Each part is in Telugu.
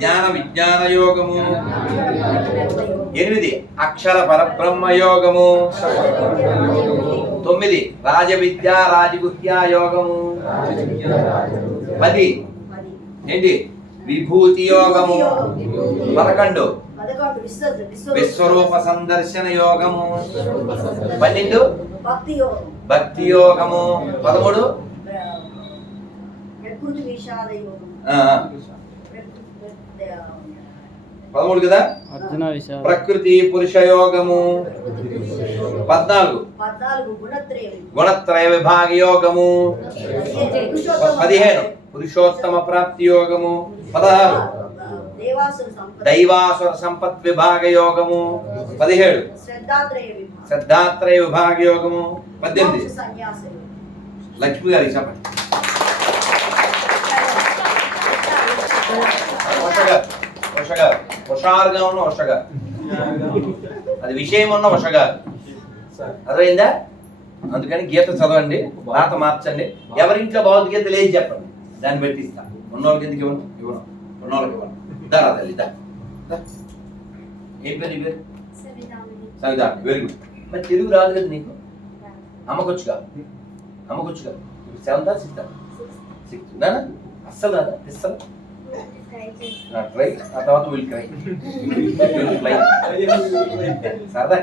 జ్ఞాన విజ్ఞాన యోగము. 8 అక్షర పరబ్రహ్మ యోగము. 9 రాజ విద్య రాజగుహ్య యోగము. 10 ఏంటి విభూతి యోగము. 11 విశ్వరూప సందర్శన యోగము. 12 భక్తి యోగము. 13 13 కదా ప్రకృతి పురుష యోగము. 14 గుణత్రయ విభాగ యోగము. 15 పురుషోత్తమ ప్రాప్తి యోగము. 16 దైవాసుర సంపత్ విభాగ యోగము. 17 శ్రద్ధాత్రయ విభాగ యోగము. 18 లక్ష్మి గారి చెప్పండి. హుషారుగా ఉన్న ఉషగా, అది విషయం ఉన్న ఉషగా, అర్థమైందా? అందుకని గీత చదవండి, రాత మార్చండి. ఎవరింట్లో భగవద్గీత లేదు చెప్పండి, దాన్ని బట్టి ఇస్తా. ఉన్నోళ్ళకి ఎందుకు ఇవ్వను, ఉన్నోళ్ళకి ఇవ్వను. దారా తల్లి దా. ఏం పేరు నీ పేరు? సవితా. Very good. మరి తెలుగు రాదు కదా నీకు? అమ్మకొచ్చుగా, అమ్మకొచ్చుగా. 7th or 6th? 6th. అస్సలు రాదా? ఇస్తాను ట్రై, ఆ తర్వాత విల్ క్రై. సరదా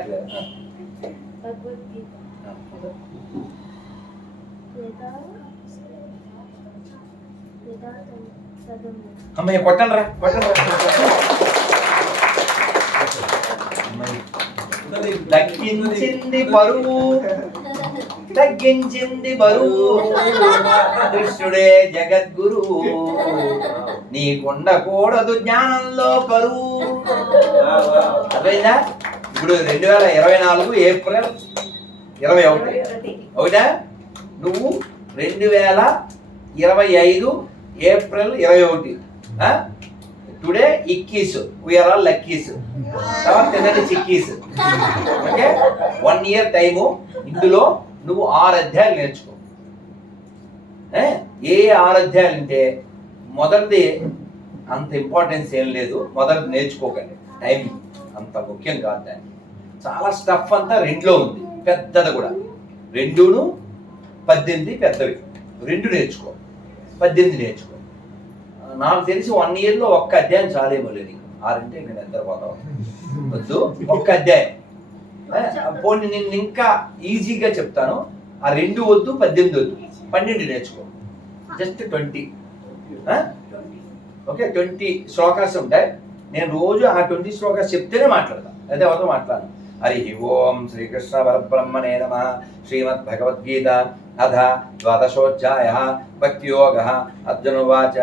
అమ్మయ్య కొట్టండి రా, కొట్టండి రా. దక్కించింది బరువు, తగ్గించింది బరువు, కృష్ణుడే జగద్గురువు, నీకుండకూడదు జ్ఞానంలో కరువు. అర్థమైందా? ఇప్పుడు 2024 ఏప్రిల్ 21 ఒకటా? నువ్వు 2025 April 21. Today ఇక్కీస్, we are all Lucky's. తర్వాత తిన్నది చిక్కీస్. Okay, 1 year time. ఇందులో నువ్వు 6 అధ్యాయాలు నేర్చుకో. ఏ 6 అధ్యాయాలు అంటే మొదటిది అంత ఇంపార్టెన్స్ ఏం లేదు, మొదటి నేర్చుకోకండి, టైం అంత ముఖ్యం కాదు. దానికి చాలా స్టఫ్ అంతా 2లో ఉంది, పెద్దది కూడా. 2, 18 పెద్దవి. 2 నేర్చుకో, 18 నేర్చుకో. నాకు తెలిసి 1 yearలో 1 అధ్యాయం చాలేమో లేదు నీకు. 6 అంటే నేను నిద్రపోతావు వద్దు, 1 అధ్యాయం. పోనీ నేను ఇంకా ఈజీగా చెప్తాను. ఆ 2 వద్దు, 18 వద్దు, 12 నేర్చుకో. జస్ట్ 20. ఓకే, 20 శ్లోకాస్ ఉంటాయి. నేను రోజు ఆ 20 శ్లోకాస్ చెప్తేనే మాట్లాడతాను, అదే ఎవరితో మాట్లాడను. హరి ఓం శ్రీకృష్ణ పరబ్రహ్మణే నమః. శ్రీమద్ భగవద్గీత అథ 12ోऽధ్యాయः భక్తియోగः. అర్జునోవాచ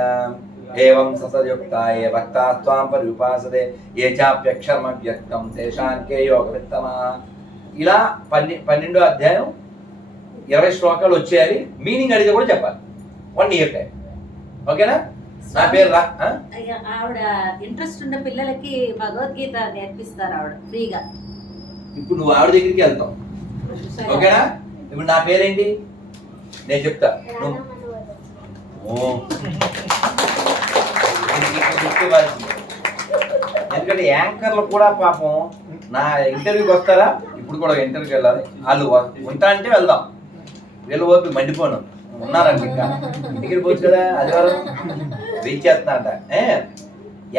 ఏవం సతయుక్తాయే భక్తా త్వాం పర్యుపాసతే ఏ చాప్యక్షరమ వ్యక్తం తేషాంకే యోగవిత్తమః. ఇలా 12వ అధ్యాయం 20 శ్లోకాలు వచ్చేయాలి. మీనింగ్ అడిగితే కూడా చెప్పాలి. 1 year టైం. ఓకేనా? నా పేరు ఆవిడ ఇంట్రెస్ట్ ఉన్న పిల్లలకి భగవద్గీత నేర్పిస్తారు ఆవిడ ఫ్రీగా. ఇప్పుడు నువ్వు ఆవిడ దగ్గరికి వెళ్తావు. ఓకేనా? ఇప్పుడు నా పేరేంటి నేను చెప్తా. ఎందుకంటే యాంకర్లు కూడా పాపం నా ఇంటర్వ్యూకి వస్తారా, ఇప్పుడు కూడా ఇంటర్వ్యూకి వెళ్ళాలి. వాళ్ళు ఉంటా అంటే వెళ్దాం, వీళ్ళు ఓపి మండిపోను ఉన్నారంట. ఇంకా ఇంటికి పోవచ్చు కదా, ఆదివారం వెయిట్ చేస్తున్నా అంట.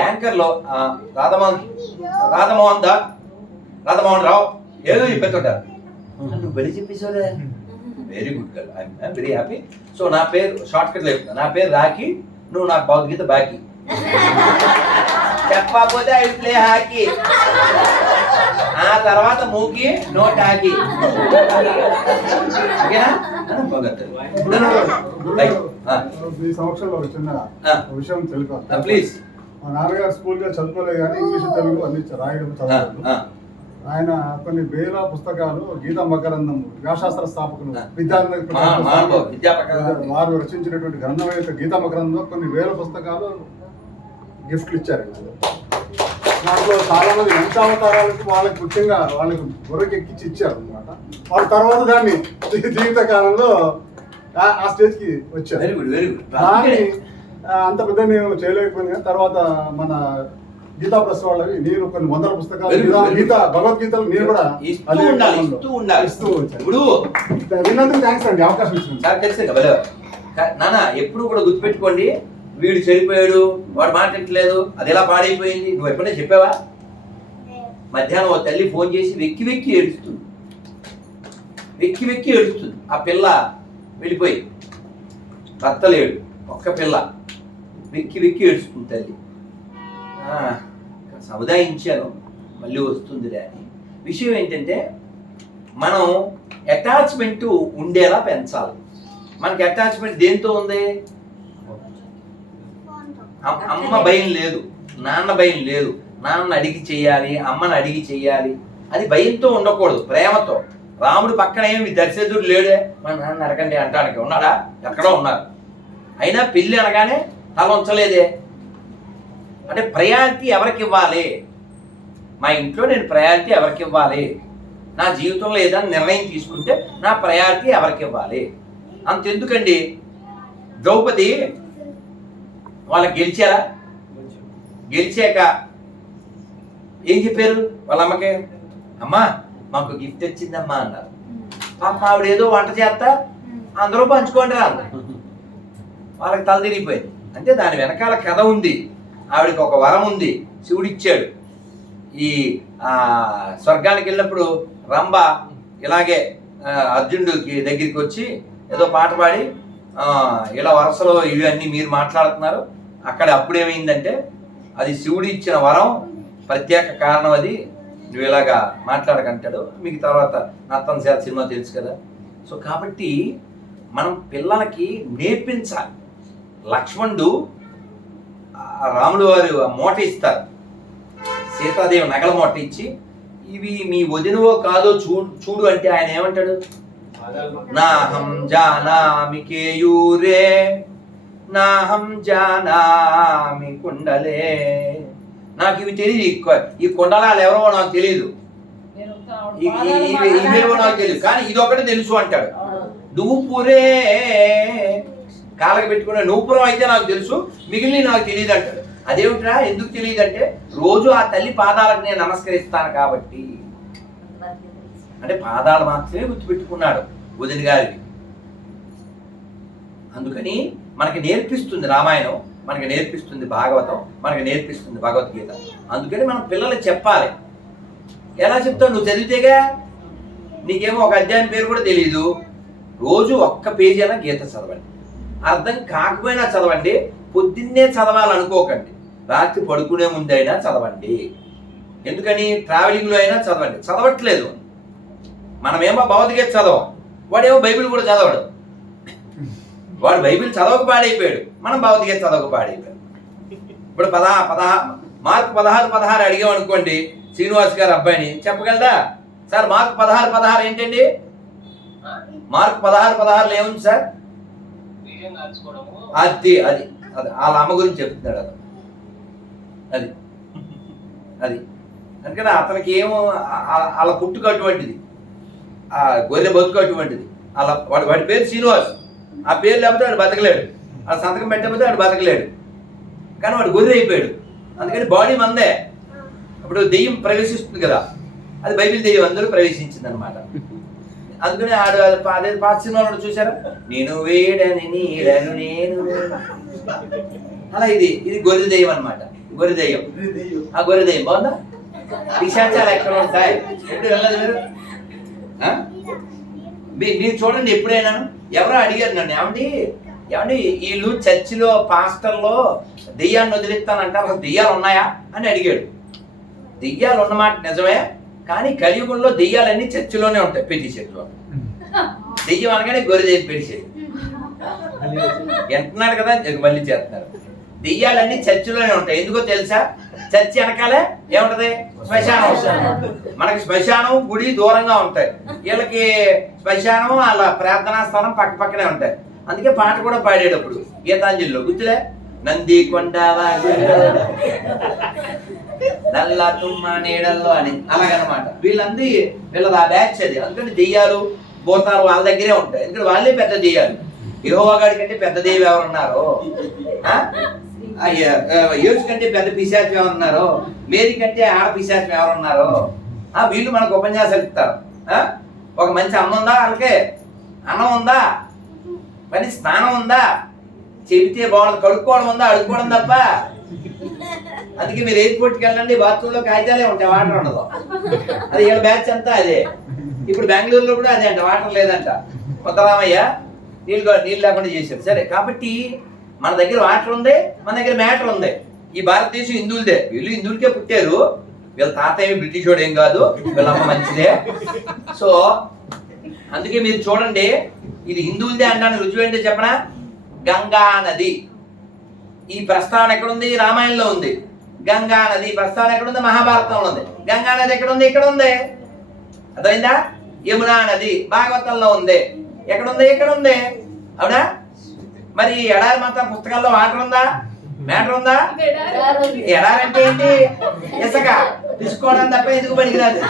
యాంకర్లో రాధమోహన్ రావు ఏదో చెప్పేస్తుంటారు. నువ్వు బలి చెప్పేసావులే. Very good girl, I'm very happy. So నా పేరు షార్ట్ కట్ చెప్తున్నా. నా పేరు రాఖీ, నువ్వు నాకు భగవద్గీత బాకీ. చెప్పకపోతే ఐ ప్లే హాకీ. ఆ తర్వాత మూకి నో టాకీ. ఓకేనా? ప్లీజ్. మా నాన్నగారు స్కూల్గా చదువుకోలేదు కానీ ఇంగ్లీష్ తెలుగు అన్ని రాయడం చదవడం. ఆయన కొన్ని వేల పుస్తకాలు, గీతా మకరందం వ్యాసాస్త్ర స్థాపకులు వారు రచించినటువంటి గ్రంథమైన గీతా మకరందం కొన్ని వేల పుస్తకాలు గిఫ్ట్లు ఇచ్చారు. దాంట్లో చాలా మంది వంశావతారాలకు వాళ్ళకి ముఖ్యంగా వాళ్ళకి బుర్రకి ఎక్కించి ఇచ్చారు అనమాట. వాళ్ళ తర్వాత దాన్ని జీవిత కాలంలో ఆ స్టేజ్కి వచ్చారు. అంత పెద్ద నేను చేయలేకపోయినా కానీ తర్వాత మన గీతా ప్రెస్ వాళ్ళవి నేను కొన్ని వందల పుస్తకాలు గీత భగవద్గీతలు నేను కూడా ఇస్తూ ఉండాలి. వచ్చాను. ఇప్పుడు విన్నందుకు థ్యాంక్స్ అండి అవకాశం ఇచ్చింది సార్ ఖచ్చితంగా నాన్న ఎప్పుడు కూడా గుర్తుపెట్టుకోండి, వీడు చెడిపోయాడు, వాడు మాట్లాడట్లేదు, అది ఎలా పాడైపోయింది, నువ్వు ఎప్పుడైనా చెప్పావా? మధ్యాహ్నం ఓ తల్లి ఫోన్ చేసి వెక్కి వెక్కి ఏడుస్తుంది, వెక్కి వెక్కి ఏడుస్తుంది. ఆ పిల్ల వెళ్ళిపోయి భర్త లేడు, ఒక్క పిల్ల వెక్కి వెక్కి ఏడుస్తుంది తల్లి. సముదాయించాను, మళ్ళీ వస్తుందిలే అని. విషయం ఏంటంటే మనం అటాచ్మెంట్ ఉండేలా పెంచాలి. మనకి అటాచ్మెంట్ దేంతో ఉంది? అమ్మ భయం లేదు, నాన్న భయం లేదు, నాన్న అడిగి చెయ్యాలి, అమ్మని అడిగి చెయ్యాలి, అది భయంతో ఉండకూడదు, ప్రేమతో. రాముడు పక్కన ఏమి దశరథుడు లేడే, మా నాన్న అడగండి అంటానికి ఉన్నాడా? ఎక్కడో ఉన్నారు. అయినా పెళ్ళి అనగానే తల ఉంచలేదే. అంటే ప్రయారిటీ ఎవరికి ఇవ్వాలి? మా ఇంట్లో నేను ప్రయారిటీ ఎవరికి ఇవ్వాలి? నా జీవితంలో ఏదైనా నిర్ణయం తీసుకుంటే నా ప్రయారిటీ ఎవరికి ఇవ్వాలి? అంతెందుకండి, ద్రౌపది వాళ్ళకి గెలిచారా? గెలిచాక ఏం చెప్పారు వాళ్ళ అమ్మకి? అమ్మా మాకు గిఫ్ట్ వచ్చిందమ్మా అన్నారు. పాప ఆవిడ ఏదో వంట చేస్తా అందరూ పంచుకోండి రా అన్నారు. వాళ్ళకి తల తిరిగిపోయింది. అంటే దాని వెనకాల కథ ఉంది. ఆవిడకి ఒక వరం ఉంది, శివుడిచ్చాడు. ఈ స్వర్గానికి వెళ్ళినప్పుడు రంభ ఇలాగే అర్జునుడికి దగ్గరికి వచ్చి ఏదో పాట పాడి ఇలా వరుసలో ఇవన్నీ మీరు మాట్లాడుతున్నారు, అక్కడ అప్పుడేమైందంటే అది శివుడు ఇచ్చిన వరం, ప్రత్యేక కారణం అది, నువ్వు ఇలాగా మాట్లాడకంటాడు. మీకు తర్వాత నర్తనశాల సినిమా తెలుసు కదా. సో కాబట్టి మనం పిల్లలకి నేర్పించాలి. లక్ష్మణుడు రాముడు వారు మూట ఇస్తారు, సీతాదేవి నగల మూట ఇచ్చి ఇవి మీ వదినవో కాదో చూడు అంటే ఆయన ఏమంటాడు? నాహం జానామి కేయూరే నాహం జానామి కుండలే. నాకు ఇవి తెలియదు, ఈ కుండలాలు ఎవరో నాకు తెలియదు, ఇవేవో నాకు తెలియదు, కానీ ఇదొకటి తెలుసు అంటాడు. నూపురే కాళ్ళకి పెట్టుకునే నూపురం అయితే నాకు తెలుసు, మిగిలిన నాకు తెలియదు అంటాడు. అదేమిట్రా ఎందుకు తెలియదు అంటే రోజు ఆ తల్లి పాదాలకు నేను నమస్కరిస్తాను కాబట్టి. అంటే పాదాలు మాత్రమే గుర్తుపెట్టుకున్నాడు వదిన గారివి. అందుకని మనకి నేర్పిస్తుంది రామాయణం, మనకి నేర్పిస్తుంది భాగవతం, మనకి నేర్పిస్తుంది భగవద్గీత. అందుకని మనం పిల్లలకు చెప్పాలి. ఎలా చెప్తావు? నువ్వు చదివితేగా. నీకేమో ఒక అధ్యాయం పేరు కూడా తెలియదు. రోజు ఒక్క పేజీ అయినా గీత చదవండి. అర్థం కాకపోయినా చదవండి. పొద్దున్నే చదవాలనుకోకండి, రాత్రి పడుకునే ముందైనా చదవండి. ఎందుకని? ట్రావెలింగ్లో అయినా చదవండి. చదవట్లేదు మనమేమో భగవద్గీత చదవం, వాడేమో బైబిల్ కూడా చదవడు. వాడు బైబిల్ చదవక పాడైపోయాడు, మనం భగవద్గీత చదవక పాడైపోయాడు. ఇప్పుడు మార్కు 16 అడిగామనుకోండి, శ్రీనివాస్ గారు అబ్బాయిని చెప్పగలదా? సార్ మార్కు 16 ఏంటండి? మార్కు 16 ఏముంది సార్? అది అది అది వాళ్ళ అమ్మ గురించి చెప్తున్నాడు. అది అది అందుకని అతనికి ఏమో వాళ్ళ పుట్టుక అటువంటిది, ఆ గొర్రె బతుకు అటువంటిది. అలా వాడి పేరు శ్రీనివాస్. ఆ పేరు లేకపోతే వాడు బతకలేడు, ఆ సంతకం పెట్టకపోతే వాడు బతకలేడు. కానీ వాడు గొర్రె అయిపోయాడు. అందుకని బాడీ మందే. ఇప్పుడు దెయ్యం ప్రవేశిస్తుంది కదా, అది బైబిల్ దెయ్యం అందరూ ప్రవేశించింది అనమాట. అందుకని అదే పాత సినిమాలో చూసారా, నేను వేడని నీడను నేను, అలా ఇది గొర్రె దెయ్యం అనమాట. గొర్రె దెయ్యం, ఆ గొర్రె దెయ్యం బాగుందా? పిశాచాలు ఎక్కడ ఉంటాయి? ఎప్పుడు వెళ్ళదు మీరు చూడండి. ఎప్పుడైనా ఎవరో అడిగారు నన్ను, ఏమండి వీళ్ళు చర్చిలో పాస్టర్లో దెయ్యాన్ని వదిలిస్తానంటారు, అసలు దెయ్యాలు ఉన్నాయా అని అడిగాడు. దెయ్యాలు ఉన్నమాట నిజమే, కానీ కలియుగంలో దెయ్యాలన్నీ చర్చిలోనే ఉంటాయి. పెళ్లి చర్చిలో దెయ్యం అనగానే గొర్రె దెయ్యం పెడిచేది ఎంటున్నాడు కదా, మళ్ళీ చేస్తున్నారు. దెయ్యాలన్నీ చర్చిలోనే ఉంటాయి. ఎందుకో తెలుసా? చర్చి వెనకాలే ఏముంటది? శ్మశానం. మనకి శ్మశానం గుడి దూరంగా ఉంటాయి, వీళ్ళకి శ్మశానం వాళ్ళ ప్రార్థనా స్థానం పక్క పక్కనే ఉంటాయి. అందుకే పాట కూడా పాడేటప్పుడు గీతాంజలిలో గుర్తులే, నంది కొండ నల్ల తుమ్మ నీడల్లో అని, అలాగనమాట. వీళ్ళది ఆ బ్యాచ్ అది. అందుకని దెయ్యాలు భూతాలు వాళ్ళ దగ్గరే ఉంటాయి, ఎందుకంటే వాళ్ళే పెద్ద దెయ్యాలు. యెహోవా గాడి కంటే పెద్ద దేవి ఎవరున్నారు? యేసు కంటే పెద్ద పిశాచం ఎవరున్నారు? మేరీ కంటే ఆడ పిశాచం ఎవరున్నారు? వీళ్ళు మనకు ఉపన్యాసాలు ఇస్తారు. ఒక మంచి అన్నం ఉందా? వాళ్ళకే అన్నం ఉందా? మరి స్నానం ఉందా? చెబితే బాగుండదు. కడుక్కోవడం ఉందా? అడుక్కోవడం తప్ప. అందుకే మీరు ఎయిర్పోర్ట్కి వెళ్ళండి, బాత్రూంలో కాగితాలే ఉంటాయి, వాటర్ ఉండదు. అది వీళ్ళ బ్యాచ్ అంతా అదే. ఇప్పుడు బెంగళూరులో కూడా అదే అంట, వాటర్ లేదంట. కొత్తరామయ్య నీళ్ళు లేకుండా చేశారు. సరే, కాబట్టి మన దగ్గర వాటర్ ఉంది, మన దగ్గర మ్యాటర్ ఉంది. ఈ భారతదేశం హిందువులదే. వీళ్ళు హిందువులకే పుట్టారు. వీళ్ళ తాత ఏమి బ్రిటిష్ వాడు ఏం కాదు, వీళ్ళమ్మ మంచిదే. సో అందుకే మీరు చూడండి, ఇది హిందువులదే అంటాను. రుజువు ఏంటో చెప్పనా? గంగా నది ఈ ప్రస్తావన ఎక్కడుంది? రామాయణంలో ఉంది. గంగా నది ప్రస్తావన ఎక్కడుంది? మహాభారతంలో ఉంది. గంగా నది ఎక్కడుంది? ఇక్కడ ఉంది. అర్థమైందా? యమునా నది భాగవతంలో ఉంది. ఎక్కడుంది? ఇక్కడ ఉంది. అవునా? మరి ఎడారి మాత్రం పుస్తకాల్లో వాటర్ ఉందా? మ్యాటర్ ఉందా? ఎడారంటే ఏంటి? ఇసుక తీసుకోవడం తప్ప ఎందుకు పనికిరాదు.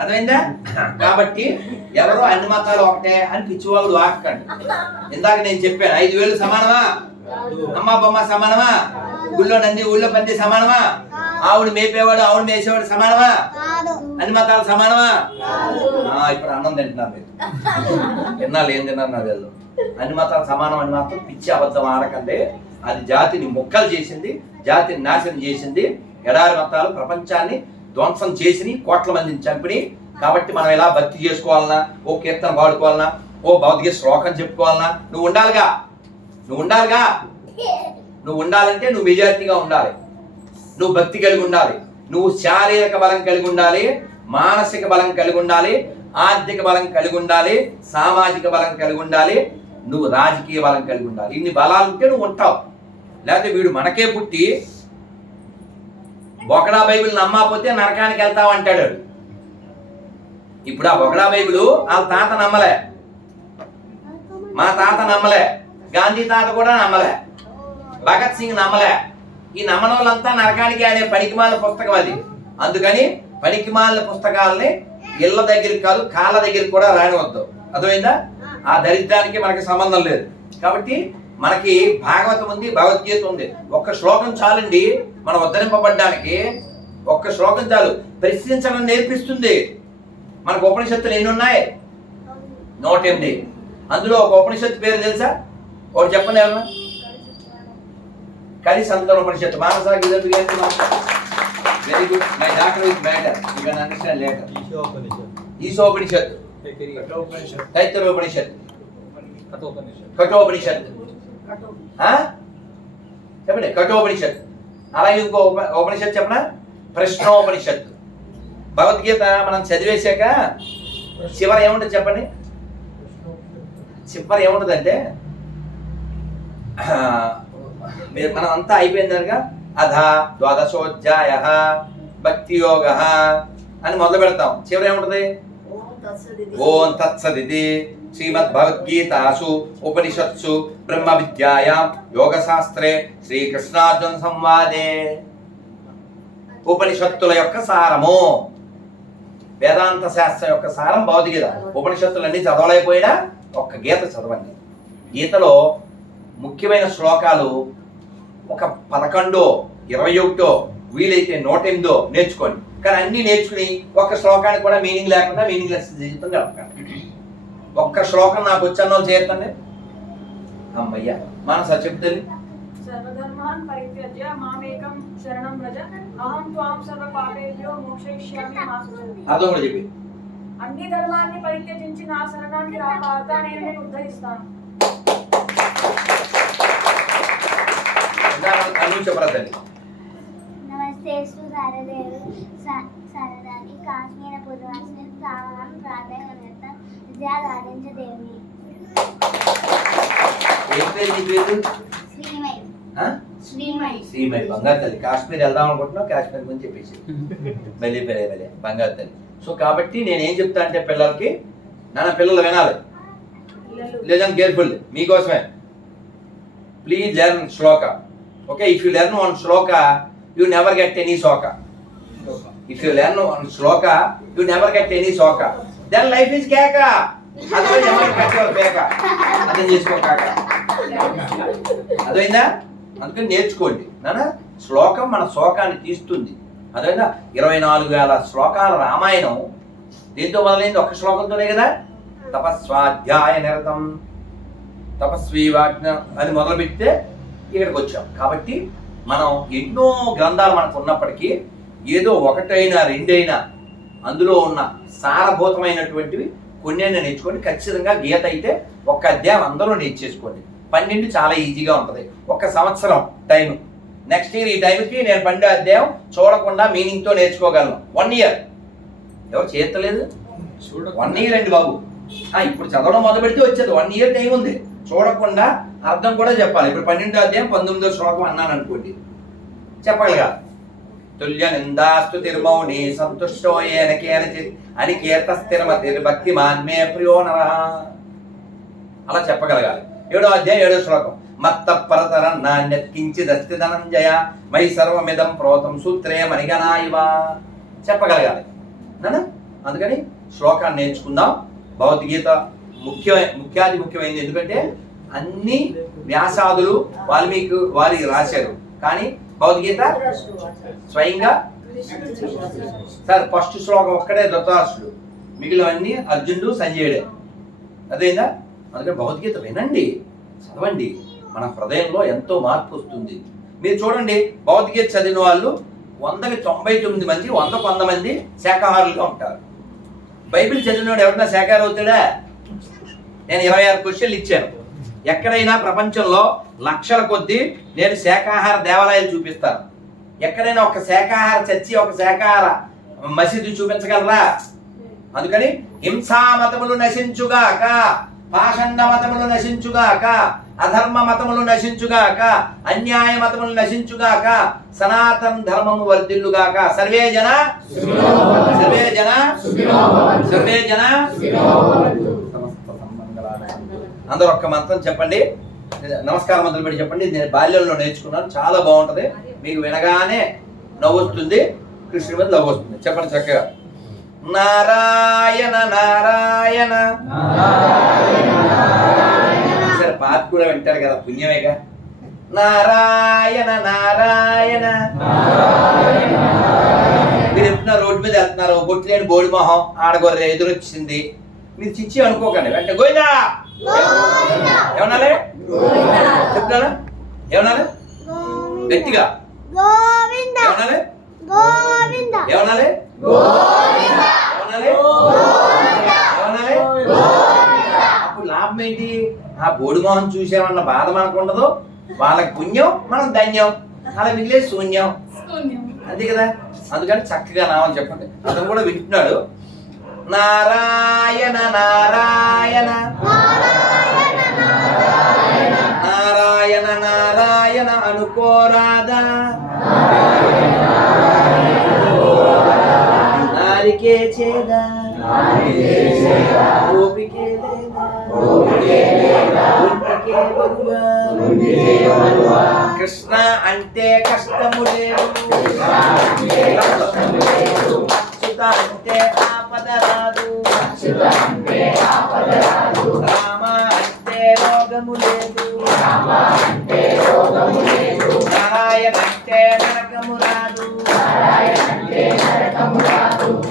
అర్థమైందా? కాబట్టి ఎవరో అన్ని మతాలు ఒకటే అని పిచ్చివాగుడు వాక్కండి. ఇందాక నేను చెప్పాను, 5,000 సమానమా? అమ్మ బొమ్మ సమానమా? ఊళ్ళో నంది ఊళ్ళో పంది సమానమా? ఆవుడు మేపేవాడు ఆవుడు మేసేవాడు సమానమా? అన్ని మతాలు సమానమా? ఇప్పుడు అన్నం తింటున్నారు మీరు. తిన్నాళ్ళు ఏం తిన్నారు నాకు తెలియదు. అన్ని మతాలు సమానం అని మాత్రం పిచ్చి అబద్ధం ఆడకండి. అది జాతిని ముక్కలు చేసింది, జాతిని నాశనం చేసింది. ఎడారి మతాలు ప్రపంచాన్ని ధ్వంసం చేసి కోట్ల మందిని చంపిని. కాబట్టి మనం ఎలా భక్తి చేసుకోవాలన్నా, ఓ కీర్తన పాడుకోవాలన్నా, ఓ భౌతిక శ్లోకం చెప్పుకోవాలన్నా నువ్వు ఉండాలిగా. నువ్వు ఉండాలంటే నువ్వు మెజారిటీగా ఉండాలి. నువ్వు భక్తి కలిగి ఉండాలి. నువ్వు శారీరక బలం కలిగి ఉండాలి, మానసిక బలం కలిగి ఉండాలి, ఆర్థిక బలం కలిగి ఉండాలి, సామాజిక బలం కలిగి ఉండాలి, నువ్వు రాజకీయ బలం కలిగి ఉండాలి. ఇన్ని బలాలు ఉంటే నువ్వు ఉంటావు. లేకపోతే వీడు మనకే పుట్టి బొకడా బైబిల్ నమ్మకపోతే నరకానికి వెళ్తావు అంటాడు. ఇప్పుడు ఆ బొకడా బైబిల్ వాళ్ళ తాత నమ్మలే, మా తాత నమ్మలే, గాంధీ తాత కూడా నమ్మలే, భగత్ సింగ్ నమ్మలే. ఈ నమ్మని వాళ్ళంతా నరకానికి అనే పనికిమాల పుస్తకం అది. అందుకని పనికిమాల పుస్తకాలని ఇళ్ళ దగ్గరికి కాదు, కాళ్ళ దగ్గరికి కూడా రానివద్దు. అర్థమైందా? ఆ దరిద్రానికి మనకి సంబంధం లేదు. కాబట్టి మనకి భాగవతం ఉంది, భగవద్గీత ఉంది. ఒక్క శ్లోకం చాలండి మనం ఉద్ధరింపబడ్డానికి. ఒక్క శ్లోకం చాలు. ప్రశ్నించడం నేర్పిస్తుంది. మనకు ఉపనిషత్తులు ఎన్ని ఉన్నాయి? 108. అందులో ఒక ఉపనిషత్తు పేరు తెలుసా? ఒకటి చెప్పండి ఏమన్నా. Kali Santana Upanishad. Manasa very good. My doctor with matter, you can understand later. Ishopanishad, Taittiriyopanishad, Kathopanishad. చెప్పండి, కఠోపనిషత్తు. అలాగే ఇంకో ఉపనిషత్తు చెప్పనా? ప్రశ్నోపనిషత్తు. భగవద్గీత మనం చదివేశాక చివరి ఏముంటుంది చెప్పండి? చివరి ఏముంటుంది అంటే మనం అంతా అయిపోయిందనగా అధా ద్వాదశోధ్యాయ భక్తి యోగ అని మొదలు పెడతాం. చివరి ఏముంటుంది? ఓం తత్సదితి శ్రీమద్ భగవద్గీతాసు ఉపనిషత్సు బ్రహ్మ విద్యాయాం యోగ శాస్త్రే శ్రీకృష్ణార్జున సంవాదే. ఉపనిషత్తుల యొక్క సారము, వేదాంత శాస్త్రం యొక్క సారం భగవద్గీత. ఉపనిషత్తులన్నీ చదవలేకపోయినా ఒక్క గీత చదవండి. గీతలో ముఖ్యమైన శ్లోకాలు ఒక 11, 21, వీలైతే 108 నేర్చుకోండి. కానీ అన్ని నేర్చుకుని ఒక్క శ్లోకానికి కూడా మీనింగ్ లేకుండా మీనింగ్లెస్ జీవితం గడపండి. ఒక్క శ్లోకం నాకు వచ్చానో చేయండి. అమ్మయ్య మానస చెప్తుంది. సర్వధర్మాన్ పరిత్యజ్య మామేకం శరణం వ్రజ అహం త్వాం సర్వ పాపేభ్యో మోక్షయిష్యామి మా శుచి. అదో కూడా చెప్పి. అన్ని ధర్మాన్ని పరిత్యజించి నా శరణానికి రా భారత, నేను నిన్ను ఉద్ధరిస్తాను. नमस्ते सारदेव सारदानी काश्मीर पुरवासी सावधान प्रार्थना करता ज्यादा आनंद देवी ఏం పేరు నీ పేరు? श्रीमय శ్రీమై. శ్రీమై బంగారు తల్లి. కాశ్మీర్ వెళ్దాం అనుకుంటున్నావు, కాశ్మీర్ గురించి చెప్పేసి వెళ్ళి బంగారు తల్లి. సో కాబట్టి నేను ఏం చెప్తా అంటే పిల్లలకి, నాన్న పిల్లలు వినాలి, లేదని కేర్ఫుల్ మీకోసమే. Please learn Shloka. Okay, if you learn one shloka, you never get any soka. If you learn one shloka, you never get any soka. Then life is keka. అందులో యమని కట్టేవారు పేక అర్థం చేసుకోకాక. అదైందా? అందుకని నేర్చుకోండి నాన్న. శ్లోకం మన శోకాన్ని తీస్తుంది. అదైనా 24,000 శ్లోకాల రామాయణం దీంతో మొదలైంది, ఒక్క శ్లోకంతోనే కదా. తపస్వాధ్యాయ నిరతం తపస్వీవాజ్ఞ అని మొదలుపెడితే ఇక్కడికి వచ్చాం. కాబట్టి మనం ఎన్నో గ్రంథాలు మనకు ఉన్నప్పటికీ ఏదో ఒకటైనా రెండైనా అందులో ఉన్న సారభూతమైనటువంటివి కొన్ని నేర్చుకోండి. ఖచ్చితంగా గీత అయితే ఒక్క అధ్యాయం అందరూ నేర్చేసుకోండి. 12 చాలా ఈజీగా ఉంటుంది. ఒక సంవత్సరం టైం, నెక్స్ట్ ఇయర్ ఈ టైంకి నేను 12 అధ్యాయం చూడకుండా మీనింగ్తో నేర్చుకోగలను. 1 ఇయర్ ఎవరు చేస్తలేదు? 1 ఇయర్ అండి బాబు. ఇప్పుడు చదవడం మొదలు పెడితే వచ్చేది 1 ఇయర్ టైం ఉంది. చూడకుండా అర్థం కూడా చెప్పాలి. ఇప్పుడు 12వ అధ్యాయం 19వ శ్లోకం అన్నాను అనుకోండి, చెప్పగలగా. తుల్య నిందాస్తు తిరుమౌని సంతుష్టో ఏన కేనచిత్ అని కీర్తస్థిరమతి భక్తి మాన్మే ప్రియో నరః అలా చెప్పగలగాలి. 7వ అధ్యాయం 7వ శ్లోకం మత్త పరతర నాణ్యత్ కించిదస్తి ధనంజయ మై సర్వమిదం ప్రోతం సూత్రే మణిగణాయివ చెప్పగలగాలి నాన్న. అందుకని శ్లోకాన్ని నేర్చుకుందాం. భగవద్గీత ముఖ్యాది ముఖ్యమైనది. ఎందుకంటే అన్ని వ్యాసాదులు వాల్మీకి వారి రాశారు, కానీ భగవద్గీత స్వయంగా సార్ ఫస్ట్ శ్లోకం ఒక్కడే ధృతరాష్ట్రుడు, మిగిలినవన్నీ అర్జునుడు సంజయుడే. అదేందా? అందుకని భగవద్గీత వినండి, చదవండి. మన హృదయంలో ఎంతో మార్పు వస్తుంది. మీరు చూడండి, భగవద్గీత చదివిన వాళ్ళు 100కి 99 మంది 100 మంది శాకాహారులుగా ఉంటారు. బైబిల్ చదివినవాడు ఎవరైనా శాకాహారి అవుతాడా? నేను 26 క్వశ్చన్లు ఇచ్చాను. ఎక్కడైనా ప్రపంచంలో లక్షల కొద్దీ నేను శాకాహార దేవాలయాలు చూపిస్తాను. ఎక్కడైనా ఒక శాకాహార చర్చి, ఒక శాకాహార మసీదు చూపించగలరా? అందుకని హింసా మతములు నశించుగాక, పాషండ మతములు నశించుగాక, అధర్మ మతములు నశించుగాక, అన్యాయ మతములు నశించుగాక, సనాతన ధర్మము వర్ధిల్లుగాక. సర్వే జన సర్వే జన సర్వే జన అందరూ ఒక్క మంత్రం చెప్పండి. నమస్కారం మంత్రం పెట్టి చెప్పండి. నేను బాల్యంలో నేర్చుకున్నాను, చాలా బాగుంటది. మీకు వినగానే నవ్వుస్తుంది, కృష్ణుడి మీద నవ్వు వస్తుంది. చెప్పండి చక్కగా. నారాయణ నారాయణ. సరే పాత కూడా వింటారు కదా, పుణ్యమేగా. నారాయణ నారాయణ. మీరు ఎప్పుడన్నా రోడ్డు మీద వెళ్తున్నారు, బొట్లేని బోడి మొహం ఆడగొర్రె ఎదురొచ్చింది, మీరు చిచ్చి అనుకోకండి, వెంటనే గోవిందా ఏమనాలి? చెప్తారా? ఏమనాలి? గట్టిగా ఏమనాలి? ఏమనాలి? ఏమనాలి? అప్పుడు లాభం ఏంటి? ఆ బోడి మొహం చూసేమన్న బాధ మనకు ఉండదు, వాళ్ళకి పుణ్యం, మనం ధన్యం, అలా మిగిలే శూన్యం. అంతే కదా. అందుకని చక్కగా నామని చెప్పండి. అతను కూడా వింటున్నాడు. నారాయణ నారాయణ నారాయణ నారాయణ అనుకోరాదా, నారికే చేదా ఓపికే లేదా, కృష్ణ అంటే కష్టము లేదు, అచ్యుత అంటే ఆపద రాదు, రామ అంటే రోగము లేదు, నారాయణ అంటే నరకము రాదు,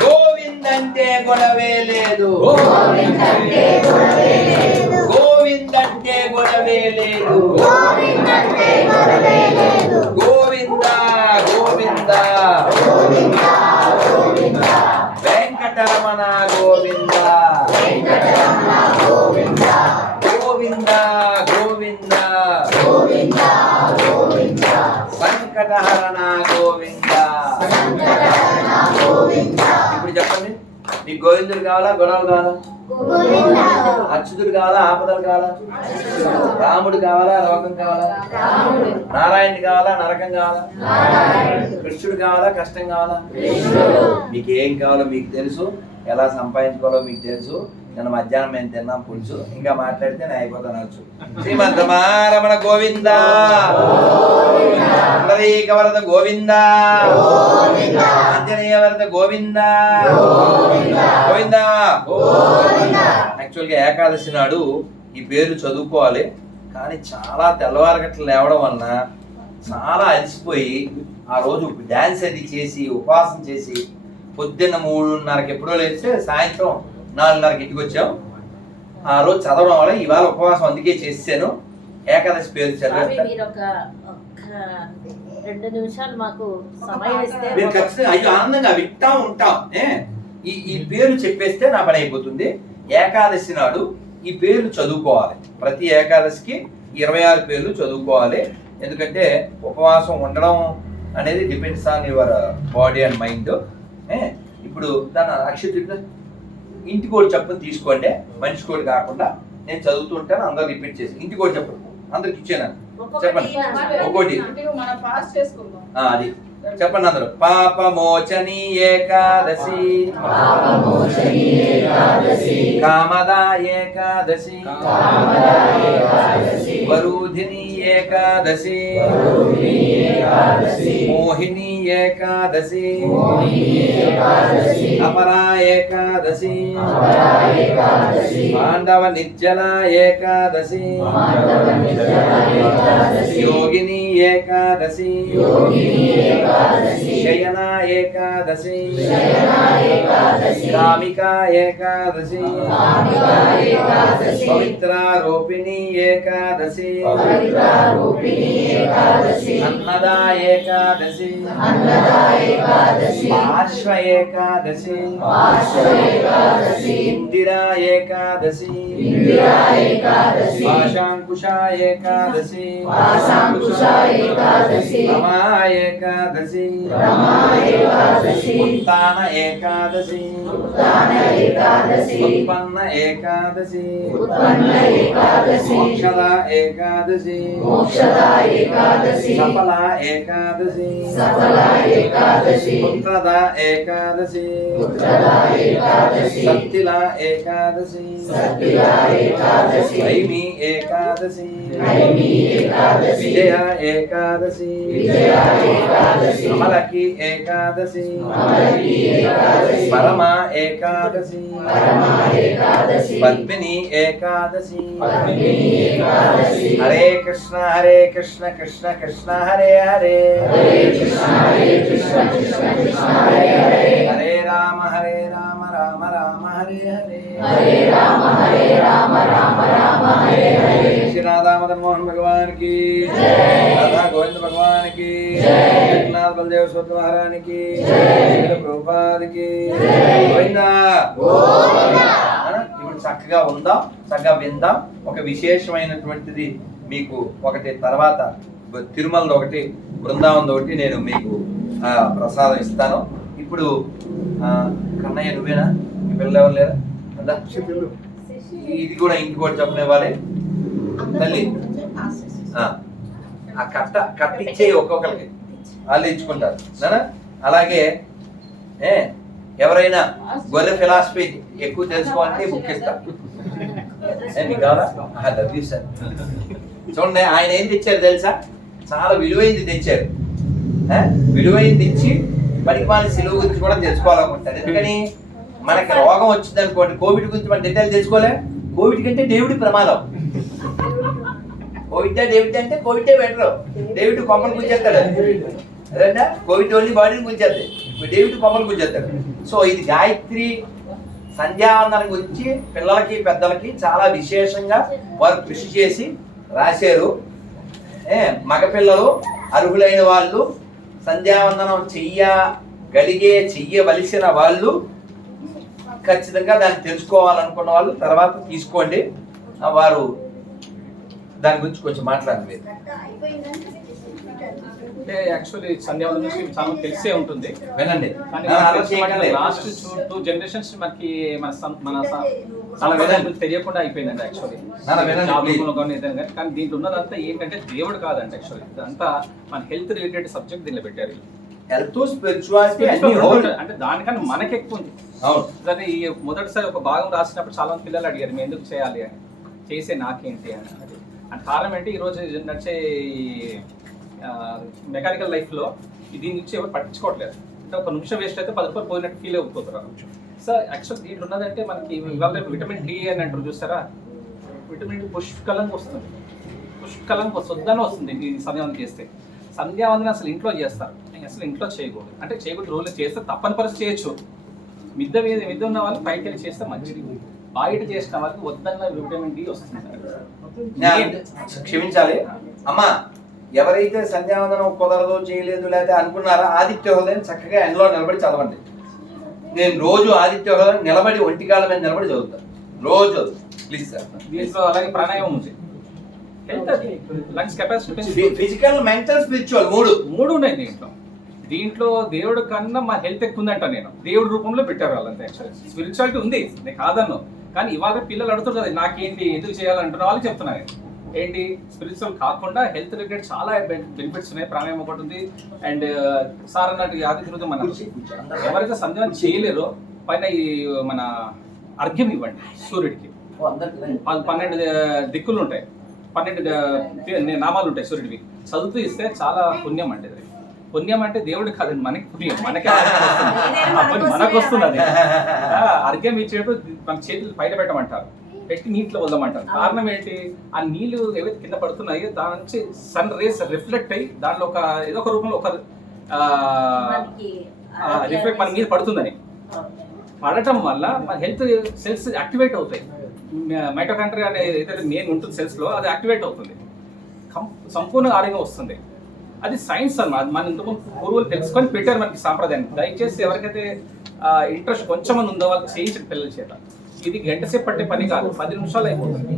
గోవింద్ అంటే గొడవే లేదు, గోవింద్ అంటే గొడవే లేదు, గోవింద గోవింద వెంకటరమణ గోవింద గోవింద గోవింద సంకటహరణ గోవింద. ఇప్పుడు చెప్పండి, మీకు గోవిందుడు కావాలా, గొడవలు కావాలా? అచ్యుతుడు కావాలా, ఆపదలు కావాలా? రాముడు కావాలా, రోగం కావాలా? నారాయణుడు కావాలా, నరకం కావాలా? కృష్ణుడు కావాలా, కష్టం కావాలా? మీకు ఏం కావాలో మీకు తెలుసు, ఎలా సంపాదించుకోవాలో మీకు తెలుసు. నిన్న మధ్యాహ్నం మేము తిన్నాం పులుసు, ఇంకా మాట్లాడితే నేను అయిపోతానొచ్చు. శ్రీమద్రమారమణ గోవింద, పుండరీక వరద గోవింద, ఆంజనేయ వరద గోవింద, గోవింద. యాక్చువల్గా ఏకాదశి నాడు ఈ పేర్లు చదువుకోవాలి, కానీ చాలా తెల్లవారగట్లు లేవడం వలన చాలా అలసిపోయి ఆ రోజు డ్యాన్స్ అది చేసి ఉపవాసం చేసి పొద్దున్న 3:30కి ఎప్పుడో లేస్తే సాయంత్రం 4:30కి ఇంటికి వచ్చాం. ఆ రోజు చదవడం వల్ల ఇవాళ ఉపవాసం అందుకే చేసాను. ఏకాదశి పేరు చదివేస్తా. మీరు ఒక 2 నిమిషాలు మాకు సమయం ఇస్తే మీరు ఖచ్చితంగా అయ్యో ఆనందంగా వింటా ఉంటాం. ఈ పేరు చెప్పేస్తే నా పని అయిపోతుంది. ఏకాదశి నాడు ఈ పేర్లు చదువుకోవాలి. ప్రతి ఏకాదశికి 26 పేర్లు చదువుకోవాలి. ఎందుకంటే ఉపవాసం ఉండడం అనేది depends on your body and mind. ఇప్పుడు దాని అక్షర ఇంటికి కూడా చెప్పని తీసుకోండి, మనిషి కూడా కాకుండా. నేను చదువుతూ ఉంటాను, అందరూ రిపీట్ చేసి ఇంటికి కూడా చెప్పండి. అందరికి ఇచ్చాను చెప్పండి. ఒక్కోటి అది చెప్పండి అందరూ. పాపమోచని ఏకాదశి, కామదా ఏకాదశి, వరుధిని ఏకాదశి, మోహిని ఏకాదశి, అపరా ఏకాదశి, పాండవ నిర్జల ఏకాదశి, యోగిని ఏకాదశి, శయన ఏకాదశి, రామికా ఏకాదశి, పవిత్రారూపిణి ఏకాదశి, అన్నదా ఏకాదశి, పార్శ్వ ఏకాదశి, ఇందిరా ఏకాదశి, పాశాంకుశ ఏకాదశి, రమా ఏకాదశి, ఉత్తాన ఏకాదశి, ఉత్పన్న ఏకాదశి, మోక్షద ఏకాదశి, సఫల ఏకాదశి, పుత్రద ఏకాదశి, సత్తిల ఏకాదశి, ఐమి ఏకాదశి, విజయ ఏకాదశి, అమలకి ఏకాదశి, పరమ ఏకాదశి, పద్మిని ఏకాదశి. హరే కృష్ణ కృష్ణ కృష్ణ హరే హరే, హరే రామ రామ రామ హరే హరే. శ్రీ రాధా మదన్ మోహన్ భగవాన్ కి, రాధా గోవింద భగవాన్ కి, జగన్నాథ్ బలదేవ్ స్వత్ మహారానికి, ప్రభుపాద్ కి గోవిందా. ఇప్పుడు చక్కగా ఉందాం, చక్కగా విందాం. ఒక విశేషమైనటువంటిది మీకు ఒకటి, తర్వాత తిరుమల ఒకటి, బృందావనం ఒకటి నేను మీకు ప్రసాదం ఇస్తాను. ఇప్పుడు కన్నయ్య నువ్వేనా? మీ పిల్లలు ఎవరు లేరా? అందా ఇది కూడా ఇంటి కూడా చెప్పనివ్వాలి. తల్లి ఆ కట్ట ఇచ్చే ఒక్కొక్కరికి వాళ్ళు ఇచ్చుకుంటారు నానా. అలాగే ఎవరైనా గొర్రె ఫిలాసఫీ ఎక్కువ తెలుసుకోవాలంటే బుక్ ఇస్తారు. మీకు కావాలా? సార్ చూడండి, ఆయన ఏం తెచ్చారు తెలుసా? చాలా విలువైంది తెచ్చారు. విలువైంది ఇచ్చి పనికి మన సిలువ గురించి కూడా తెలుసుకోవాలనుకుంటారు. ఎందుకని మనకి రోగం వచ్చింది అనుకోండి, కోవిడ్ గురించి మన డీటెయిల్ తెలుసుకోలే. కోవిడ్ కంటే దేవుడి ప్రమాదం. కోవిడ్ అంటే కోవిడే బెటర్. దేవుడి కొమ్మలు గుంజేస్తాడు. అదేంటా కోవిడ్ ఓన్లీ బాడీని గుంజేస్తాయి, దేవుడి కొమ్మలు గుంజేస్తాడు. సో ఇది గాయత్రి సంధ్యావందనం గురించి పిల్లలకి పెద్దలకి చాలా విశేషంగా వారు కృషి చేసి రాశారు. మగపిల్లలు అర్హులైన వాళ్ళు సంధ్యావందనం చెయ్యవలసిన వాళ్ళు ఖచ్చితంగా దాన్ని తెలుసుకోవాలనుకున్న వాళ్ళు తర్వాత తీసుకోండి. వారు దాని గురించి కొంచెం మాట్లాడండి. అంటే యాక్చువల్లీ సంధ్యావందనం నుంచి చాలా తెలిసే ఉంటుంది, వినండి. లాస్ట్ 2 జనరేషన్స్ మనకి చాలా తెలియకుండా అయిపోయిందండి యాక్చువల్లీ. కానీ దీంట్లో ఉన్నదంతా ఏంటంటే దేవుడు కాదండి యాక్చువల్లీ, ఇదంతా మన హెల్త్ రిలేటెడ్ సబ్జెక్ట్ దీనిలో పెట్టారు. హెల్త్ స్పిరిచువాలిటీ అంటే దానికన్నా మనకి ఎక్కువ ఉంది. అదే ఈ మొదటిసారి ఒక భాగం రాసినప్పుడు చాలా మంది పిల్లలు అడిగారు మేము ఎందుకు చేయాలి అని, చేసే నాకేంటి అని. అది అంటే కారణం ఏంటి, ఈరోజు నడిచే మెకానికల్ లైఫ్లో దీని నుంచి ఎవరు పట్టించుకోవట్లేదు. అంటే ఒక నిమిషం వేస్ట్ అయితే 10 రూపాయలు పోయినట్టు ఫీల్ అయిపోతారు. సో యాక్చువల్ దీంట్లో ఉన్నదంటే మనకి ఇవాళ విటమిన్ డి అని అంటారు చూస్తారా, విటమిన్ డి పుష్కలంగా వస్తుంది, పుష్కలంగా వస్తుందని వస్తుంది ఈ సంధ్యావందనం చేస్తే. సంధ్యావందనం అసలు ఇంట్లో చేస్తారు, అసలు ఇంట్లో చేయకూడదు. అంటే చేయకూడదు రోజులు చేస్తే తప్పని పరిస్థితి చేయొచ్చు. మిద్ద ఉన్న వాళ్ళు పైకి వెళ్ళి చేస్తే మంచిది. బయట చేసిన వాళ్ళకి వద్దన్న విటమిన్ డి వస్తుంది. క్షమించాలి అమ్మా, ఎవరైతే సంధ్యావందనం కుదరదో చేయలేదు లేదా అనుకున్నారో ఆదిత్య హృదయం చక్కగా ఎండలో నిలబడి చదవండి. నేను రోజు ఆదిత్య హృదయం నిలబడి ఒంటికాల మీద నిలబడి చదువుతాను రోజు. Please sir. దీంట్లో అలాగే ప్రాణాయామం ఉంది, హెల్త్ అది lungs capacity, physical, mental, spiritual మూడు ఉన్నాయి దీంట్లో. దీంట్లో దేవుడు కన్నా మా హెల్త్ ఎక్కువ ఉందంట. నేను దేవుడి రూపంలో పెట్టారు వాళ్ళంతా. యాక్చువల్లీ స్పిరిచువాలిటీ ఉంది, నేను కాదన్ను. కానీ ఇవాళ పిల్లలు అడుగుతారు కదా నాకేంటి ఎందుకు చేయాలంటున్న వాళ్ళు చెప్తున్నారు ఏంటి స్పిరిచువల్ కాకుండా హెల్త్ రిలేటెడ్ చాలా బెనిఫిట్స్ ఉన్నాయి. ప్రాణాయామం ఒకటి ఉంది. అండ్ సార్ అన్నట్టు ఆదిత్య హృదయం మన ఎవరైతే సంధ్యానం చేయలేరో పైన ఈ మన అర్ఘ్యం ఇవ్వండి సూర్యుడికి. 12 దిక్కులు ఉంటాయి, 12 నామాలు ఉంటాయి సూర్యుడివి. చదువుతూ ఇస్తే చాలా పుణ్యం అంటే. పుణ్యం అంటే దేవుడికి కాదండి, మనకి పుణ్యం, మనకు వస్తుంది అది. అర్ఘ్యం ఇచ్చేటప్పుడు మన చేతులు బయట పెట్టమంటారు, పెట్టి నీటిలో వదలమంటారు. కారణం ఏంటి, ఆ నీళ్లు ఏవైతే కింద పడుతున్నాయో దాని నుంచి సన్ రేస్ రిఫ్లెక్ట్ అయ్యి దాంట్లో ఏదో ఒక రూపంలో ఒక రిఫ్లెక్ట్ మన మీద పడుతుందని. పడటం వల్ల మన హెల్త్ సెల్స్ యాక్టివేట్ అవుతాయి. మైటోకాండ్రియా అనే ఏదైతే మెయిన్ ఉంటుంది సెల్స్ లో, అది యాక్టివేట్ అవుతుంది, సంపూర్ణ ఆరోగ్యం వస్తుంది. అది సైన్స్ అన్నమాట. మన ఇంతకు పూర్వులు తెలుసుకొని పెట్టారు మనకి సాంప్రదాయం. దయచేసి ఎవరికైతే ఇంట్రెస్ట్ కొంచెం మంది ఉందో వాళ్ళకి చేయించండి పిల్లల చేత. ఇది గంట సేపు పట్టే పని కాదు, 10 నిమిషాలు అయిపోతుంది,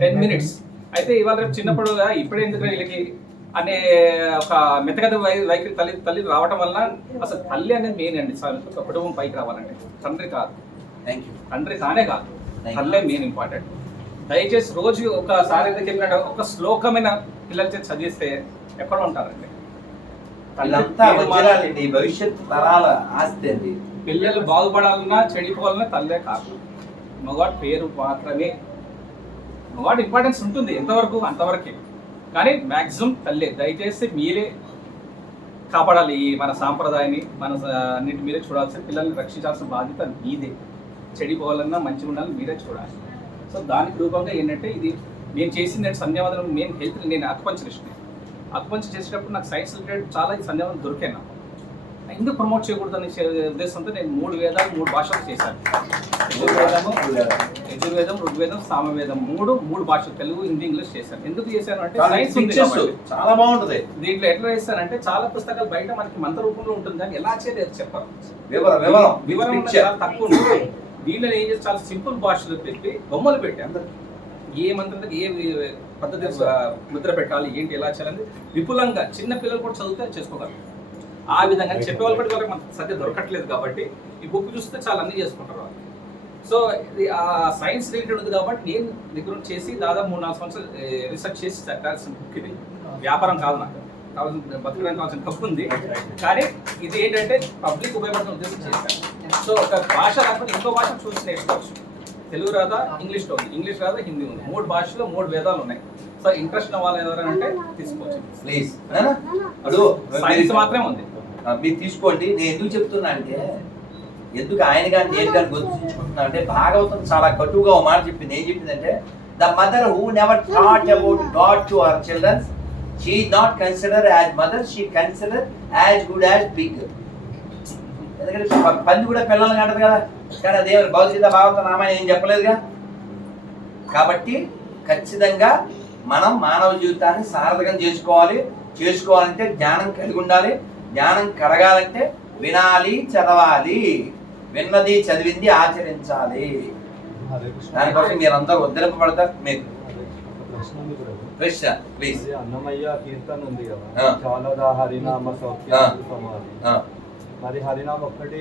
10 minutes. అయితే ఇవాళ రేపు చిన్నప్పుడు ఇప్పుడే ఎందుకు వీళ్ళకి అనే ఒక మెత్తగత వైఖరి తల్లి రావడం వల్ల, అసలు తల్లి అనేది మెయిన్ అండి. కుటుంబం పైకి రావాలంటే తండ్రి కాదు, తండ్రి కానే కాదు, తల్లే మెయిన్ ఇంపార్టెంట్. దయచేసి రోజు ఒకసారి అయితే చెప్పినట్టు ఒక శ్లోకమైన పిల్లల చేత చదివిస్తే ఎక్కడ ఉంటారండి. భవిష్యత్ తరాల ఆస్తి అండి. పిల్లలు బాగుపడాలన్నా చెడిపోవాలన్నా తల్లే కాదు, మగవాడి పేరు మాత్రమే. మగవాడి ఇంపార్టెన్స్ ఉంటుంది ఎంతవరకు అంతవరకే, కానీ మ్యాక్సిమం తల్లే. దయచేసి మీరే కాపాడాలి ఈ మన సాంప్రదాయాన్ని, మన అన్నింటి మీరే చూడాల్సిన, పిల్లల్ని రక్షించాల్సిన బాధ్యత మీదే. చెడిపోవాలన్నా మంచిగా ఉండాలని మీరే చూడాలి. సో దానికి రూపంగా ఏంటంటే ఇది నేను చేసింది సంధ్యావందనం. నేను హెల్త్, నేను అకుపంచరిస్ట్. అకుపంచర్ చేసేటప్పుడు నాకు సైన్స్ రిలేటెడ్ చాలా సంధ్యావందనం దొరికాను. ఎందుకు ప్రమోట్ చేయకూడదు అనే ఉద్దేశంతో నేను 3 వేదాలు 3 భాషలు చేశాను. యజుర్వేదం, ఋగ్వేదం, సామవేదం 3 భాషలు, తెలుగు, హిందీ, ఇంగ్లీష్ చేశాను. ఎందుకు చేశాను అంటే సైన్స్ ఉంది, చాలా బాగుంటుంది. దీంట్లో ఎట్లా చేస్తానంటే చాలా పుస్తకాలు బయట మనకి మంత్ర రూపంలో ఉంటుంది, కానీ ఎలా చేయలేదు చెప్పరు, వివరం చాలా తక్కువ ఉంటుంది. దీంట్లో ఏం చేసి చాలా సింపుల్ భాషలు పెట్టి బొమ్మలు పెట్టి అందరికి ఏ మంత్రం ఏ పద్ధతి ముద్ర పెట్టాలి ఏంటి ఎలా చేయాలని విపులంగా చిన్న పిల్లలు కూడా చదివితే చేసుకోగలరు. ఆ విధంగా చెప్పేవాళ్ళు కూడా వాళ్ళకి మనకు సద్య దొరకట్లేదు కాబట్టి ఈ బుక్ చూస్తే చాలా అన్ని చేసుకుంటారు వాళ్ళు. సో ఇది ఆ సైన్స్ రిలేటెడ్ ఉంది కాబట్టి నేను దగ్గర చేసి దాదాపు 3-4 సంవత్సరాలు రీసెర్చ్ చేసి పెట్టాల్సిన బుక్ ఇది. వ్యాపారం కాదు, నాకు కావాల్సిన బతకడానికి కావాల్సిన తప్పు ఉంది, కానీ ఇది ఏంటంటే పబ్లిక్ ఉపయోగపడుతున్న ఉద్దేశం చేశాను. సో ఒక భాష రాకపోతే ఇంకో భాష చూసి నేర్చుకోవచ్చు. తెలుగు రాదా, ఇంగ్లీష్లో ఉంది, ఇంగ్లీష్ రాదా, హిందీ ఉంది. 3 భాషలో 3 వేదాలు ఉన్నాయి. సో ఇంట్రెస్ట్ ఉన్న వాళ్ళు ఎవరంటే తీసుకోవచ్చు. ప్లీజ్ సైన్స్ మాత్రమే ఉంది, మీరు తీసుకోండి. నేను ఎందుకు చెప్తున్నా అంటే, ఎందుకు ఆయన కానీ నేను కానీ గుర్తుంచుకుంటున్నా అంటే, భాగవతం చాలా కటువుగా ఒక మాట చెప్పింది. ఏం చెప్పిందంటే, the mother who never thought about God to our children, she not consider as mother, she consider as good as Pig. ఎందుకంటే పంది కూడా పిల్లల్ని అంటది కదా, కానీ అదే భగవద్గీత, భాగవత, రామాయణం ఏం చెప్పలేదుగా. కాబట్టి ఖచ్చితంగా మనం మానవ జీవితాన్ని సార్థకం చేసుకోవాలంటే జ్ఞానం కలిగి ఉండాలి. జ్ఞానం కలగాలంటే వినాలి, చదవాలి, విన్నది చదివింది ఆచరించాలి. దానికోసం మీరు అందరూ ఉద్ధరింపబడతారు. మీకు ప్రశ్న ప్లీజ్. అన్నమయ్య కీర్తన ఉంది కదా, చాలా హరినామ సౌఖ్యం, మరి హరినామ ఒక్కటి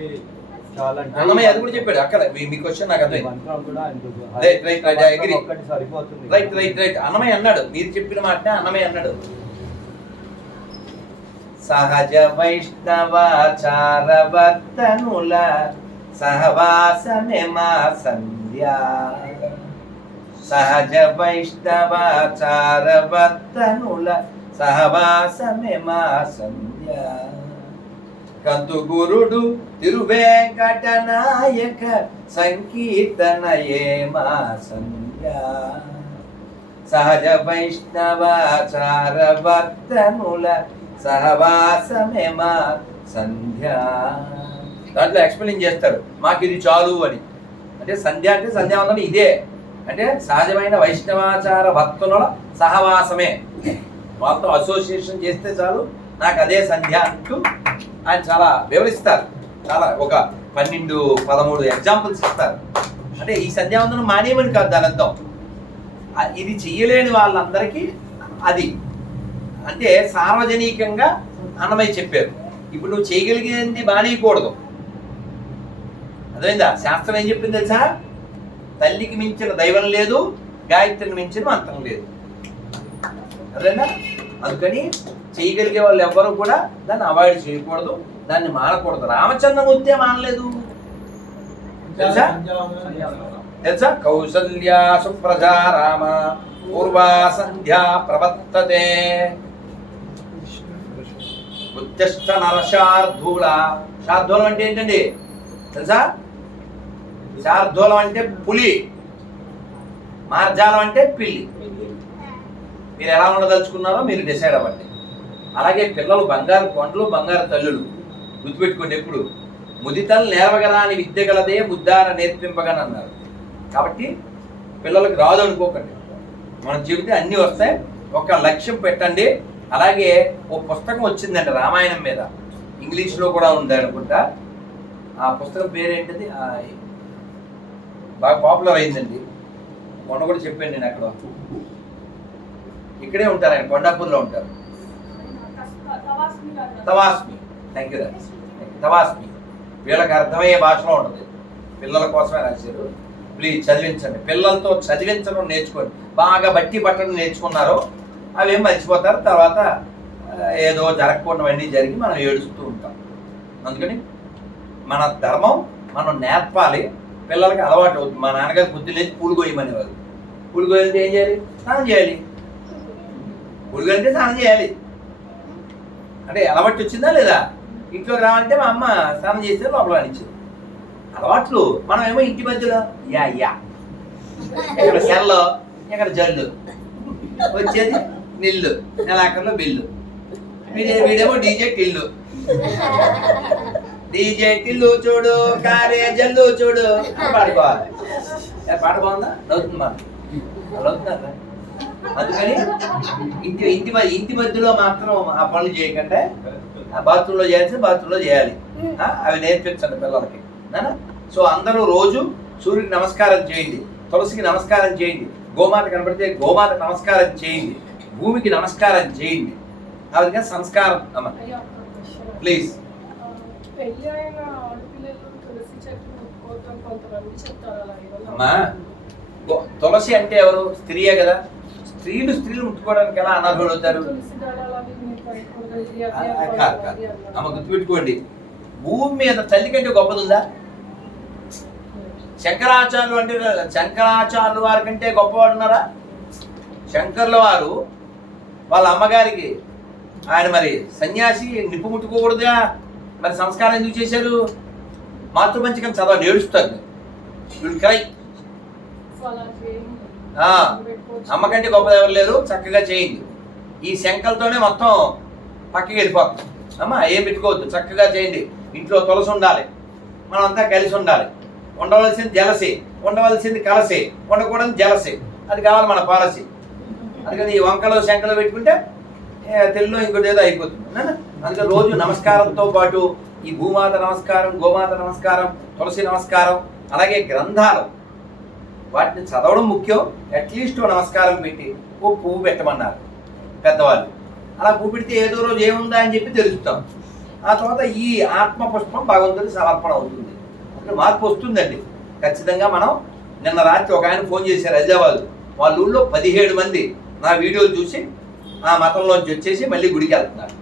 చాలా అన్నమయ్య అది కూడా చెప్పాడు అక్కడ. మీ క్వశ్చన్ నాకు అర్థం. మంత్రం కూడా ఒక్కటి సరిపోతుంది. రైట్. అన్నమయ్య అన్నాడు, మీరు చెప్పిన మాటనే అన్నమయ్య అన్నాడు. సహజ వైష్ణవాచారవర్తనుల సహవాసమే మా సంధ్య, సహజ వైష్ణవాచారవర్తనుల సహవాసమే మా సంధ్య, కంతుగురుడు తిరువేంకటనాయక సంకీర్తనయే మా సంధ్య సహజ వైష్ణవాచార వర్తనుల సహవాసమే మా సంధ్య. దాంట్లో ఎక్స్ప్లెయిన్ చేస్తారు మాకు ఇది చాలు అని. అంటే సంధ్య అంటే సంధ్యావందనం ఇదే, అంటే సహజమైన వైష్ణవాచార భక్తుల సహవాసమే, వాళ్ళతో అసోసియేషన్ చేస్తే చాలు నాకు అదే సంధ్య అంటూ ఆయన చాలా వివరిస్తారు. చాలా ఒక 12-13 ఎగ్జాంపుల్స్ ఇస్తారు. అంటే ఈ సంధ్యావందనం మానేయమని కాదు దాని అర్థం, ఇది చెయ్యలేని వాళ్ళందరికీ అది అంటే సార్వజనికంగా అన్నమయ్య చెప్పారు. ఇప్పుడు నువ్వు చేయగలిగేది మానేయకూడదు, అదేందా శాస్త్రం ఏం చెప్పింది తెలుసా? తల్లికి మించిన దైవం లేదు, గాయత్రిని మించిన మంత్రం లేదు, అదేనా? అందుకని చేయగలిగే వాళ్ళు ఎవ్వరూ కూడా దాన్ని అవాయిడ్ చేయకూడదు, దాన్ని మానకూడదు. రామచంద్రమూర్తి మానలేదు తెలుసా? తెలుసా? కౌసల్యా సుప్రజా రామ పూర్వా సంధ్యా ప్రవర్తతే ఉత్తిష్ట నరశార్ధూల. శార్ధూలం అంటే ఏంటండి తెలుసా? శార్ధూలం అంటే పులి, మార్జాలం అంటే పిల్లి. మీరు ఎలా ఉండదలుచుకున్నారో మీరు డిసైడ్ అవ్వండి. అలాగే పిల్లలు బంగారు కొండలు, బంగారు తల్లులు. గుర్తుపెట్టుకోండి, ఎప్పుడు ముదితలు నేర్వగరాని విద్య గలదే ముద్దార నేర్పింపగనన్నారు. కాబట్టి పిల్లలకు రాదు అనుకోకండి, మనం చెబితే అన్నీ వస్తాయి. ఒక లక్ష్యం పెట్టండి. అలాగే ఓ పుస్తకం వచ్చిందండి రామాయణం మీద, ఇంగ్లీష్లో కూడా ఉంది అనుకుంటా. ఆ పుస్తకం పేరేంటిది, బాగా పాపులర్ అయిందండి. మొన్న కూడా చెప్పాను నేను, అక్కడ ఇక్కడే ఉంటారు ఆయన, కొండాపూర్లో ఉంటారు. తవాస్మి, థ్యాంక్ యూ తవాస్మి. వీళ్ళకి అర్థమయ్యే భాషలో ఉంటుంది, పిల్లల కోసమే రాశారు. ప్లీజ్ చదివించండి, పిల్లలతో చదివించడం నేర్చుకోండి. బాగా బట్టి పట్టడం నేర్చుకున్నారో అవేం మర్చిపోతారు, తర్వాత ఏదో జరగకూడవన్నీ జరిగి మనం ఏడుస్తూ ఉంటాం. అందుకని మన ధర్మం మనం నేర్పాలి, పిల్లలకి అలవాటు అవుతుంది. మా నాన్నగారు బుద్ధి లేదు, పూలు కొయ్యమనేవారు. పూలు కొయ్యాలంటే ఏం చేయాలి? స్నానం చేయాలి. పూలు కొయ్యాలంటే స్నానం చేయాలి. అంటే అలవాటు వచ్చిందా లేదా? ఇంట్లోకి రావాలంటే మా అమ్మ స్నానం చేస్తే లోపల అనిచ్చింది. అలవాట్లు. మనం ఏమో ఇంటి మధ్యలో యా ఇక్కడ సెల్లో, ఇక్కడ జల్లు, వచ్చేది నిల్లు, నెలాఖరులో బిల్లు. వీడేమో డీజే టిల్లు, డీజే టిల్లు చూడు, కారే జల్లు చూడు పాడుకోవాలి. పాట బాగుందా? నవ్వుతుంది మనం, నవ్వుతున్నారు. అందుకని ఇంటి మధ్యలో మాత్రం ఆ పనులు చేయకంటే బాత్రూంలో చేయాల్సి బాత్రూంలో చేయాలి. అవి నేర్పించండి పిల్లలకి. సో అందరూ రోజు సూర్యుడికి నమస్కారం చేయండి, తులసికి నమస్కారం చేయండి, గోమాత కనబడితే గోమాత నమస్కారం చేయండి, భూమికి నమస్కారం చేయండి. ఆ విధంగా సంస్కారం. అమ్మ ప్లీజ్. అమ్మా తులసి అంటే ఎవరు? స్త్రీయే కదా. స్త్రీలు ముట్టుకోవడానికి ఎలా అనర్హులు అవుతారు? అమ్మ గుర్తుపెట్టుకోండి, భూమి మీద తల్లి కంటే గొప్పదుందా? శంకరాచార్యులు అంటే శంకరాచార్యులు వారి కంటే గొప్పవాడు ఉన్నారా? శంకర్ల వారు వాళ్ళ అమ్మగారికి ఆయన మరి సన్యాసి నిప్పు ముట్టుకోకూడదుగా, మరి సంస్కారం ఎందుకు చేశారు? మాతృపంచకం చదవండి, ఏడుస్తారు. క్రై. అమ్మ కంటే గొప్పది ఎవరు లేరు, చక్కగా చేయండి. ఈ శంకలతోనే మొత్తం పక్కకి వెళ్ళిపోతుంది. అమ్మ ఏం పెట్టుకోవద్దు, చక్కగా చేయండి. ఇంట్లో తులసి ఉండాలి, మనమంతా కలిసి ఉండాలి. ఉండవలసింది జలసి, ఉండవలసింది కలసి, ఉండకూడదు జలసి. అది కావాలి మన పాలసీ. అందుకని ఈ వంకలు శంకలు పెట్టుకుంటే తెలుగులో ఇంకోటి ఏదో అయిపోతుంది. అందుకని రోజు నమస్కారంతో పాటు ఈ భూమాత నమస్కారం, గోమాత నమస్కారం, తులసి నమస్కారం, అలాగే గ్రంథాలు వాటిని చదవడం ముఖ్యం. అట్లీస్ట్ నమస్కారం పెట్టి ఓ పువ్వు పెట్టమన్నారు పెద్దవాళ్ళు. అలా పువ్వు పెడితే ఏదో రోజు ఏముందా అని చెప్పి తెలుస్తాం. ఆ తర్వాత ఈ ఆత్మ పుష్పం భగవంతుడి సమర్పణ అవుతుంది. అక్కడ మార్పు వస్తుందండి ఖచ్చితంగా. మనం నిన్న రాత్రి ఒక ఆయన ఫోన్ చేశారు హైదరాబాద్, వాళ్ళ ఊళ్ళో 17 మంది నా వీడియోలు చూసి ఆ మతంలోంచి వచ్చేసి మళ్ళీ గుడికి వెళ్తున్నారు.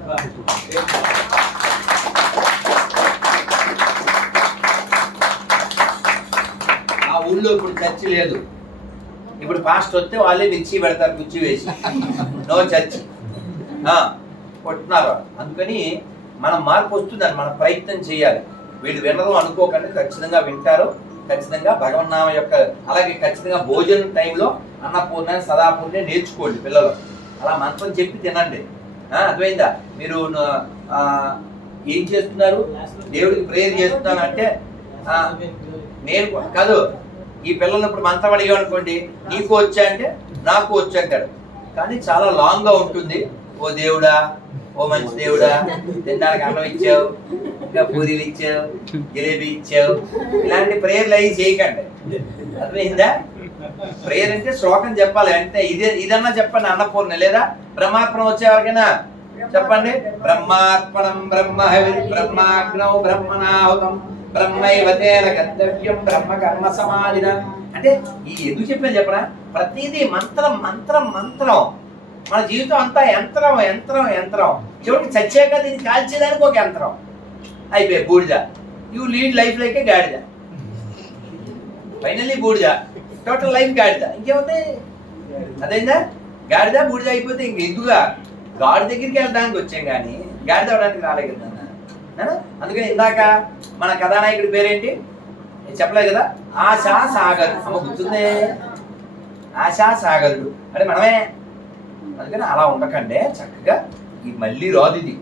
ఆ ఊళ్ళో ఇప్పుడు చర్చి లేదు. ఇప్పుడు పాస్ట్ వస్తే వాళ్ళే మిర్చి పెడతారు కుర్చీ వేసి, నో చర్చి కొట్టున్నారు. అందుకని మనం మార్పు వస్తుందని మనం ప్రయత్నం చేయాలి. వీళ్ళు వినరు అనుకోకండి, ఖచ్చితంగా వింటారు. ఖచ్చితంగా భగవన్నామ యొక్క, అలాగే ఖచ్చితంగా భోజనం టైంలో అన్నపూర్ణ సదాపూర్ణ నేర్చుకోండి పిల్లలు. అలా మంత్రం చెప్పి తినండి. అర్థమైందా? మీరు ఏం చేస్తున్నారు? దేవుడికి ప్రేయర్ చేస్తున్నాను అంటే నేను కాదు, ఈ పిల్లల్ని ఇప్పుడు మంత్రం అడిగా అనుకోండి, నీకు వచ్చా అంటే నాకు వచ్చి అంటాడు. కానీ చాలా లాంగ్ గా ఉంటుంది. ఓ దేవుడా, ఓ మంచి దేవుడా, తినడానికి అన్నం ఇచ్చావు, ఇంకా పూరీలు ఇచ్చావు, జిలేబీ ఇచ్చావు, ఇలాంటి ప్రేయర్లు అవి చేయకండి. అర్థమైందా? ప్రేయర్ అంటే శ్లోకం చెప్పాలి. అంటే ఇదన్నా చెప్పండి. అన్నపూర్ణ లేదా బ్రహ్మార్పణం వచ్చేవరకైనా చెప్పండి. బ్రహ్మార్పణం బ్రహ్మాగ్నౌ బ్రహ్మణాహుతం బ్రహ్మైవతేన గంతవ్యం బ్రహ్మ కర్మ సమాధిన. అంటే ఈ ఎందుకు చెప్పాను చెప్పనా? ప్రతిదీ మంత్రం మంత్రం మంత్రం. మన జీవితం అంతా యంత్రం యంత్రం యంత్రం. చివరికి చచ్చాక దీన్ని కాల్చేదానికి ఒక యంత్రం అయిపోయి బూడిద. యూ లీడ్ లైఫ్ లైక్ ఏ గాడిద. ఫైనల్లీ బూడిద, టోటల్ లైఫ్ గాడిద. ఇంకేముంది? అదైందా? గాడిద బూడిద అయిపోతే ఇంక ఎందుకుగా గాడి దగ్గరికి వెళ్ళడానికి వచ్చాం కానీ గాడిద అవడానికి రాలే కదా. అందుకని ఇందాక మన కథానాయకుడి పేరేంటి చెప్పలేదు కదా? ఆశా సాగర్. అమ్మ గుర్తుందే? ఆశా సాగరుడు అంటే మనమే. అందుకని అలా ఉండకండి. చక్కగా ఈ మళ్ళీ రాదు, ఇది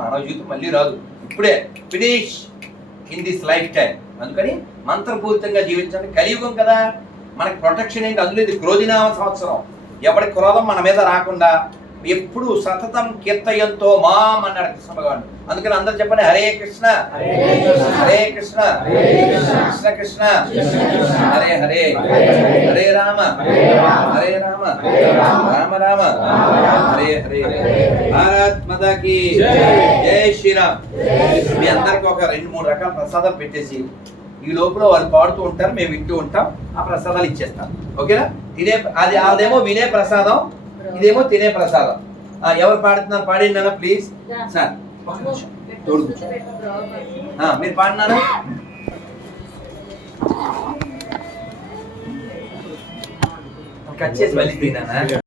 మానవ జీవితం మళ్ళీ రాదు, ఇప్పుడే finish in this life time. అందుకని మంత్రపూరితంగా జీవించండి. కలియుగం కదా, మనకి ప్రొటెక్షన్ ఏంటి? అందులో ఇది క్రోధినామ సంవత్సరం. ఎవరి క్రోధం మన మీద రాకుండా ఎప్పుడు సతతం కీర్తయంతో మాం అన్నాడు కృష్ణ భగవాన్. అందుకని అందరూ చెప్పండి, హరే కృష్ణ హరే కృష్ణ కృష్ణ కృష్ణ హరే హరే, హరే రామ హరే రామ రామ రామ హరే హరే. భారత్ మాతా కీ జై శ్రీరామ్. మీ అందరికి ఒక 2-3 రకాల ప్రసాదాలు పెట్టేసి ఈ లోపల వాళ్ళు పాడుతూ ఉంటారు, మేము వింటూ ఉంటాం. ఆ ప్రసాదాలు ఇచ్చేస్తాం. ఓకేనా? తినే అదేమో వినే ప్రసాదం, ఇదేమో తినే ప్రసాదం. ఎవరు పాడుతున్నారు? పాడినా ప్లీజ్ సార్. తోడు మీరు పాడినారా? కట్ చేసి మళ్ళీ తిన్నా.